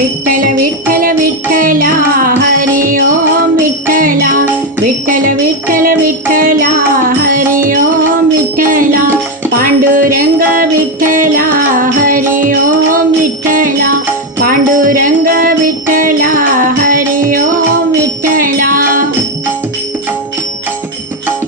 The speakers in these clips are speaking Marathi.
विठ्ठल विठ्ठल विठ्ठला हरी ओम विठ्ठला विठ्ठल विठ्ठल विठ्ठला हरी ओम विठ्ठला पांडुरंग विठ्ठला हरी ओम विठ्ठला पांडुरंग विठ्ठला हरी ओम विठ्ठला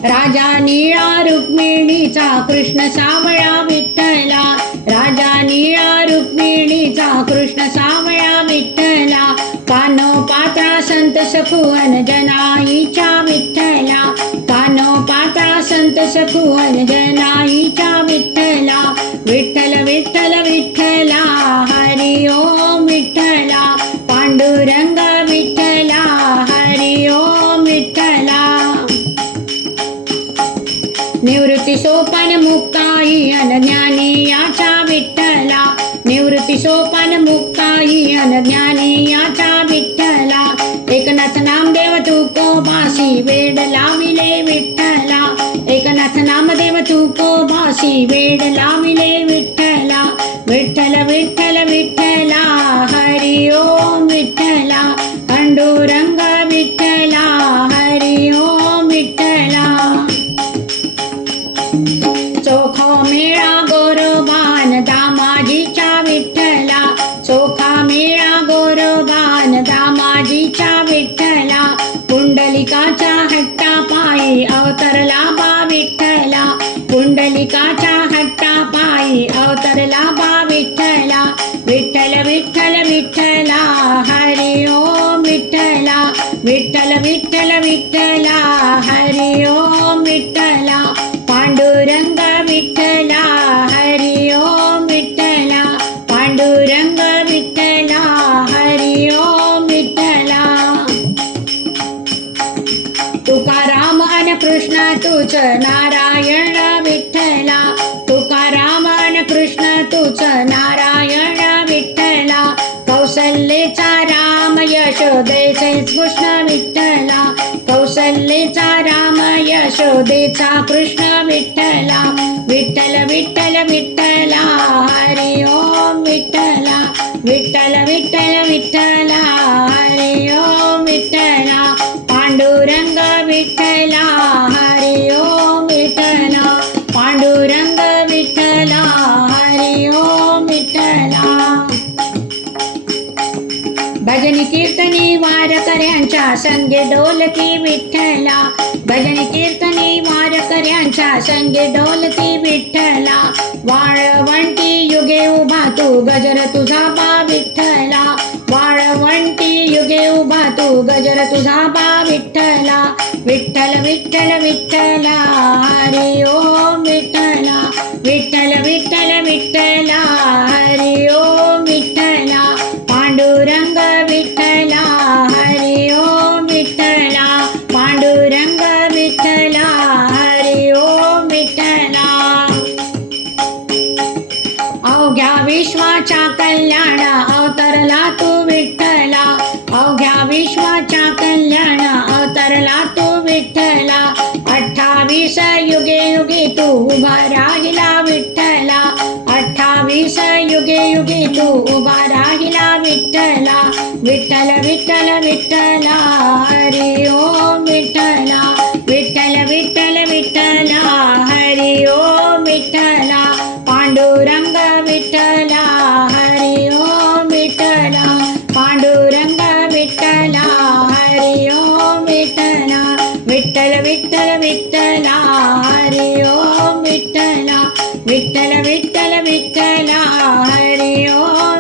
राजा निळा रुक्मिणीचा कृष्ण सावळा विठ्ठला राजा निळा रुक्मिणीचा कृष्ण सावळा विठ्ठला कानोपात्रा संत सखुवन जनाईच्या विठ्ठला कानोपात्रा संत सखुवन जनाईच्या विठ्ठला विठ्ठल विठ्ठल विठ्ठला हरी ओम विठ्ठला पांडुरंग विठ्ठला हरी ओम विठ्ठला निवृत्ती सोपान मुक्ताई अनज्ञानी याचा विठ्ठला निवृत्ती सोपान मुक्ताई अनज्ञानी याचा विठ्ठला एकनाथ नामदेव तुकोबासी वेड लाविले विठ्ठला एकनाथ नामदेव तुकोबासी वेड लाविले विठ्ठला विठ्ठल विठ्ठल विठ्ठला हरी ओम विठ्ठला पांडुरंग विठ्ठला हरी ओम विठ्ठला चोखा मेळा गोरोबान दामाजीच्या विठ्ठला चोखा मेळा गोरोबान दामाजीच्या विठ्ठला पुंडलिकाच्या हट्टापायी अवतरला बा विठ्ठला पुंडलिकाच्या हट्टापायी अवतरला बा विठ्ठला विठ्ठल विठ्ठल विठ्ठला हरी ओम विठ्ठला विठ्ठल विठ्ठल विठ्ठला हरी ओम विठ्ठला पांडुरंग विठ्ठला हरी ओम विठ्ठला पांडुरंग विठ्ठला हरी ओम विठ्ठला तुकाराम अन कृष्ण तुझ नारायण विठ्ठला तुकाराम अन कृष्ण तुझ नारायण विठ्ठला कौसल्येचा राम यशोदेचे कृष्ण विठ्ठला कौसल्येचा राम यशोदेचा कृष्ण विठ्ठला विठ्ठल विठ्ठल विठ्ठला हरी ओम विठ्ठला विठ्ठल विठ्ठल विठ्ठला हरी ओम विठ्ठला पांडुरंग विठ्ठला हरी ओम विठ्ठला पांडुरंग विठ्ठला हरी ओम विठ्ठला भजनी कीर्तनी वारकऱ्यांच्या संगे डोलती विठ्ठला भजनी कीर्तनी वारकऱ्यांच्या संगे डोलती विठ्ठला वाळवंटी युगे उभा तू गजर तुझा बा विठ्ठला वाळवंटी युगे उभा तू गजर तुझा बा विठ्ठला विठ्ठल विठ्ठल विठ्ठला हरी ओम विठ्ठला विठ्ठल विठ्ठल विठ्ठला हरी ओम विठ्ठला पांडुरंग विठ्ठला हरी ओम विठ्ठला पांडुरंग विठ्ठला हरी ओम विठ्ठला अवघ्या विश्वाच्या कल्याण अवतरला तू विठ्ठला अवघ्या विश्वाच्या कल्याण अवतरला तू विठ्ठला 28 युगे युगे तू उभा राहिला विठ्ठला 28 युगे युगे तू उभा राहिला विठ्ठला विठ्ठल विठ्ठल विठ्ठला हरी ओम विठ्ठला विठ्ठल विठ्ठल विठ्ठला हरी ओम विठ्ठला पांडुरंग विठ्ठला हरी ओम विठ्ठला पांडुरंग विठ्ठला हरी ओम विठ्ठला विठ्ठल विठ्ठल विठ्ठला हरी ओम विठ्ठला विठ्ठल विठ्ठल विठ्ठला हरी ओम